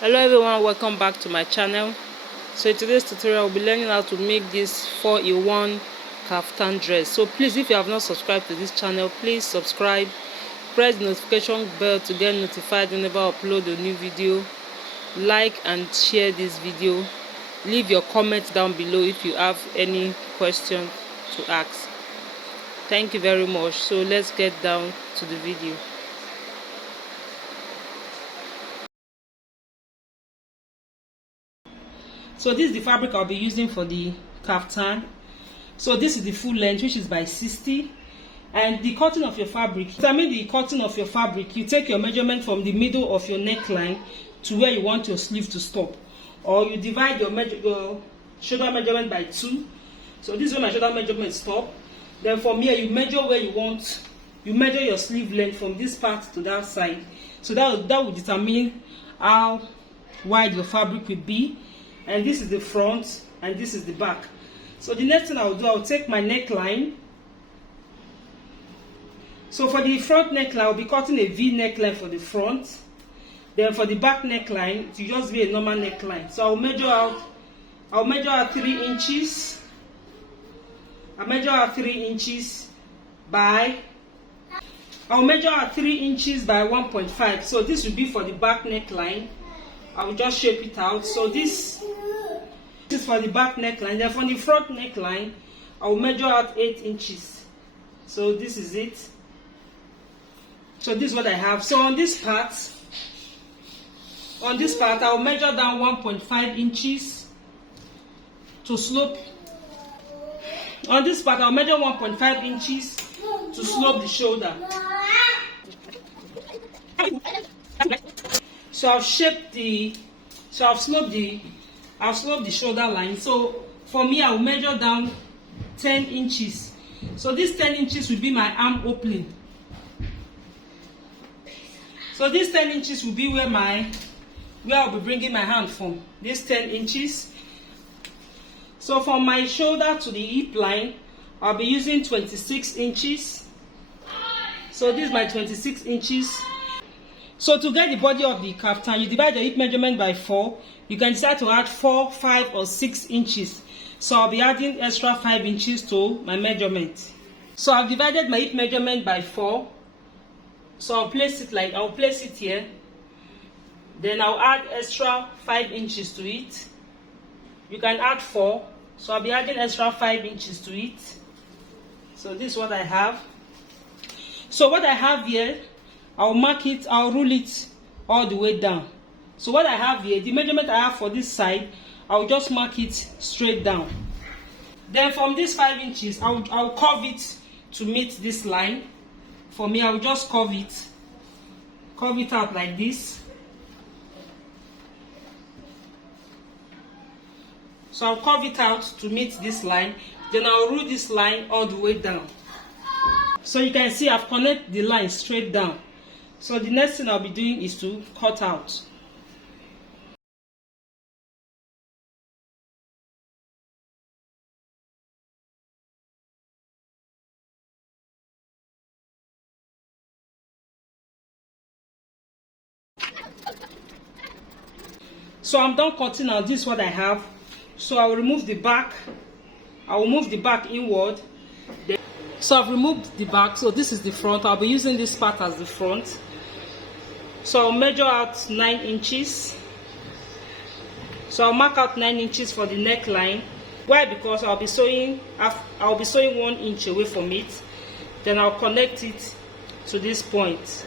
Hello everyone, welcome back to my channel. So in today's tutorial we'll be learning how to make this 4-in-1 kaftan dress. So please, if you have not subscribed to this channel, please subscribe, press the notification bell to get notified whenever I upload a new video, like and share this video, leave your comments down below if you have any question to ask. Thank you very much. So let's get down to the video. So this is the fabric I'll be using for the kaftan. So this is the full length, which is by 60. And the cutting of your fabric, to determine the cutting of your fabric, you take your measurement from the middle of your neckline to where you want your sleeve to stop. Or you divide your shoulder measurement by 2. So this is where my shoulder measurement stop. Then from here you measure where you want. You measure your sleeve length from this part to that side. So that will determine how wide your fabric will be. And this is the front and this is the back. So the next thing I'll do, I'll take my neckline. So for the front neckline, I'll be cutting a V neckline for the front. Then for the back neckline, it will just be a normal neckline. So I'll measure out 3 inches. I'll measure out 3 inches by 1.5. So this will be for the back neckline. I will just shape it out. So this is for the back neckline. Then for the front neckline, I will measure out 8 inches. So this is it. So this is what I have. So on this part, I will measure down 1.5 inches to slope. On this part, I'll measure 1.5 inches to slope the shoulder. So I'll slope the shoulder line. So for me, I will measure down 10 inches. So this 10 inches will be my arm opening. So this 10 inches will be where I'll be bringing my hand from. This 10 inches. So from my shoulder to the hip line, I'll be using 26 inches. So this is my 26 inches. So to get the body of the kaftan, you divide the hip measurement by 4. You can decide to add 4, 5 or 6 inches. So I'll be adding extra 5 inches to my measurement. So I've divided my hip measurement by 4. So I'll place it here. Then I'll add extra 5 inches to it. You can add 4. So I'll be adding extra 5 inches to it. So this is what I have. So what I have here, I'll mark it, I'll rule it all the way down. So what I have here, the measurement I have for this side, I'll just mark it straight down. Then from this 5 inches, I'll curve it to meet this line. For me, I'll just curve it out like this. So I'll curve it out to meet this line. Then I'll rule this line all the way down. So you can see I've connected the line straight down. So the next thing I'll be doing is to cut out. So I'm done cutting now. This is what I have. So I will remove the back. I will move the back inward. So I've removed the back. So this is the front. I'll be using this part as the front. So I'll measure out 9 inches. So I'll mark out 9 inches for the neckline. Why? Because I'll be sewing 1 inch away from it. Then I'll connect it to this point.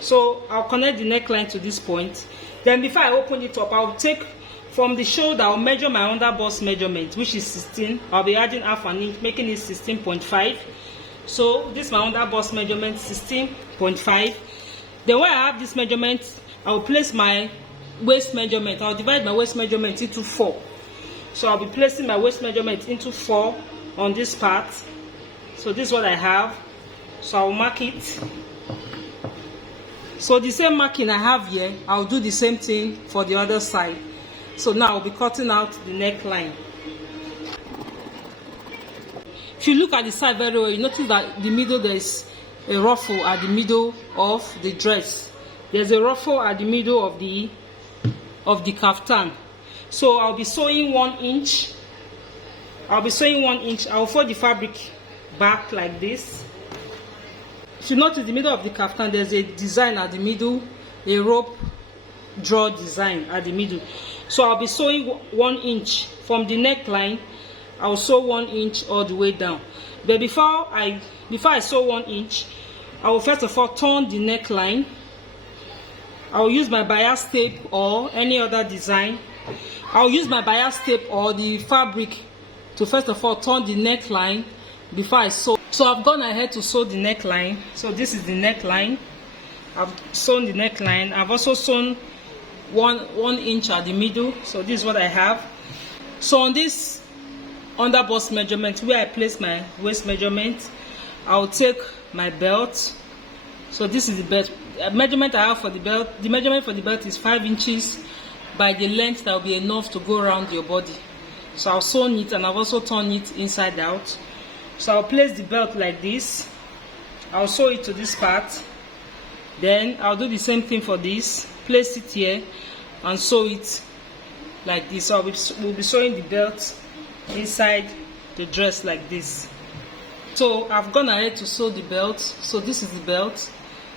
So I'll connect the neckline to this point. Then before I open it up, I'll take from the shoulder, I'll measure my under bust measurement, which is 16. I'll be adding half an inch, making it 16.5. So this is my under bust measurement, 16.5. Then when I have this measurement, I'll place my waist measurement. I'll divide my waist measurement into 4. So I'll be placing my waist measurement into 4 on this part. So this is what I have. So I'll mark it. So the same marking I have here, I'll do the same thing for the other side. So now I'll be cutting out the neckline. If you look at the side very well, you notice that the middle there is a ruffle at the middle of the dress. There's a ruffle at the middle of the kaftan. So I'll be sewing 1 inch. I'll fold the fabric back like this. If you notice, the middle of the kaftan, there's a design at the middle, a rope draw design at the middle. So I'll be sewing 1 inch from the neckline. I'll sew 1 inch all the way down. But before I sew 1 inch, I will first of all turn the neckline. I will use my bias tape or any other design. I'll use my bias tape or the fabric to first of all turn the neckline before I sew. So I've gone ahead to sew the neckline. So this is the neckline. I've sewn the neckline. I've also sewn one inch at the middle. So this is what I have. So on this under bust measurement where I place my waist measurement, I'll take my belt. So this is the belt measurement I have for the belt. The measurement for the belt is 5 inches by the length that will be enough to go around your body. So I'll sew it, and I've also turned it inside out. So I'll place the belt like this. I'll sew it to this part. Then I'll do the same thing for this. Place it here and sew it like this. So we'll be sewing the belt inside the dress like this. So I've gone ahead to sew the belt. So this is the belt.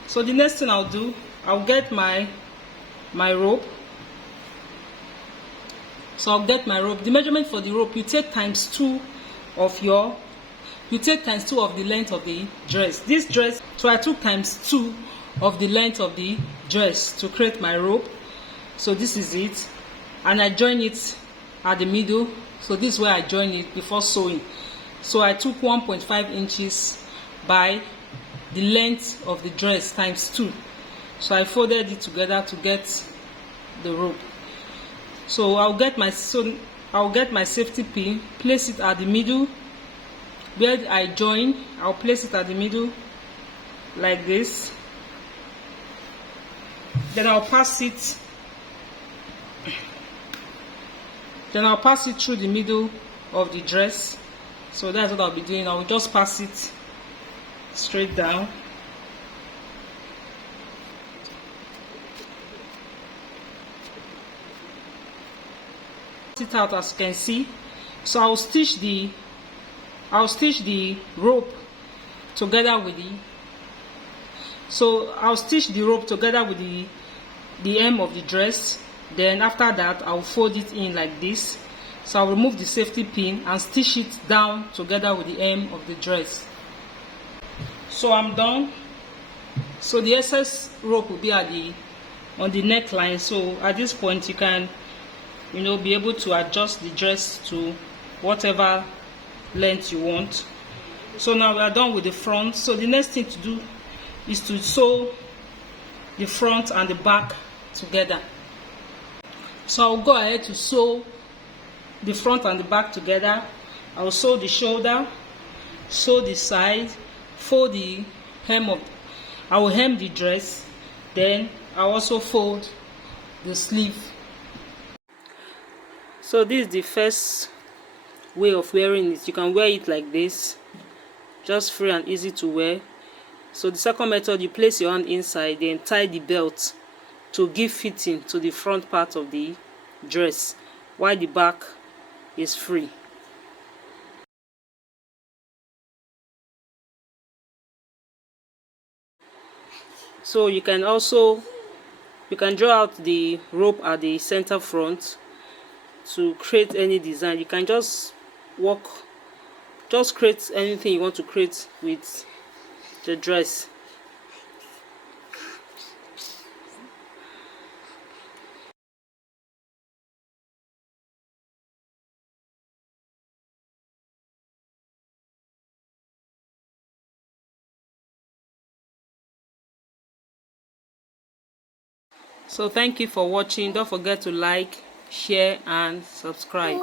So the next thing I'll do, I'll get my rope. So I'll get my rope. The measurement for the rope, you take times 2 of the length of the dress. This dress, so I took times 2 of the length of the dress to create my rope. So this is it, and I join it at the middle. So this is where I join it before sewing. So I took 1.5 inches by the length of the dress times 2. So I folded it together to get the rope. So I'll get my safety pin, place it at the middle where I join. I'll place it at the middle like this. Then I'll pass it through the middle of the dress. So that's what I'll be doing. I'll just pass it straight down. It out, as you can see. So I'll stitch the rope together with the hem of the dress. Then after that, I'll fold it in like this. So I'll remove the safety pin and stitch it down together with the hem of the dress. So I'm done. So the excess rope will be on the neckline. So at this point, you can be able to adjust the dress to whatever length you want. So now we are done with the front. So the next thing to do is to sew the front and the back together. So I'll go ahead to sew the front and the back together. I'll sew the shoulder, sew the side, fold the hem of. I will hem the dress. Then I'll also fold the sleeve. So this is the first way of wearing it. You can wear it like this, just free and easy to wear. So the second method, you place your hand inside, then tie the belt to give fitting to the front part of the dress, while the back is free. So you can draw out the rope at the center front to create any design. You can just create anything you want to create with the dress. So thank you for watching. Don't forget to like, share and subscribe.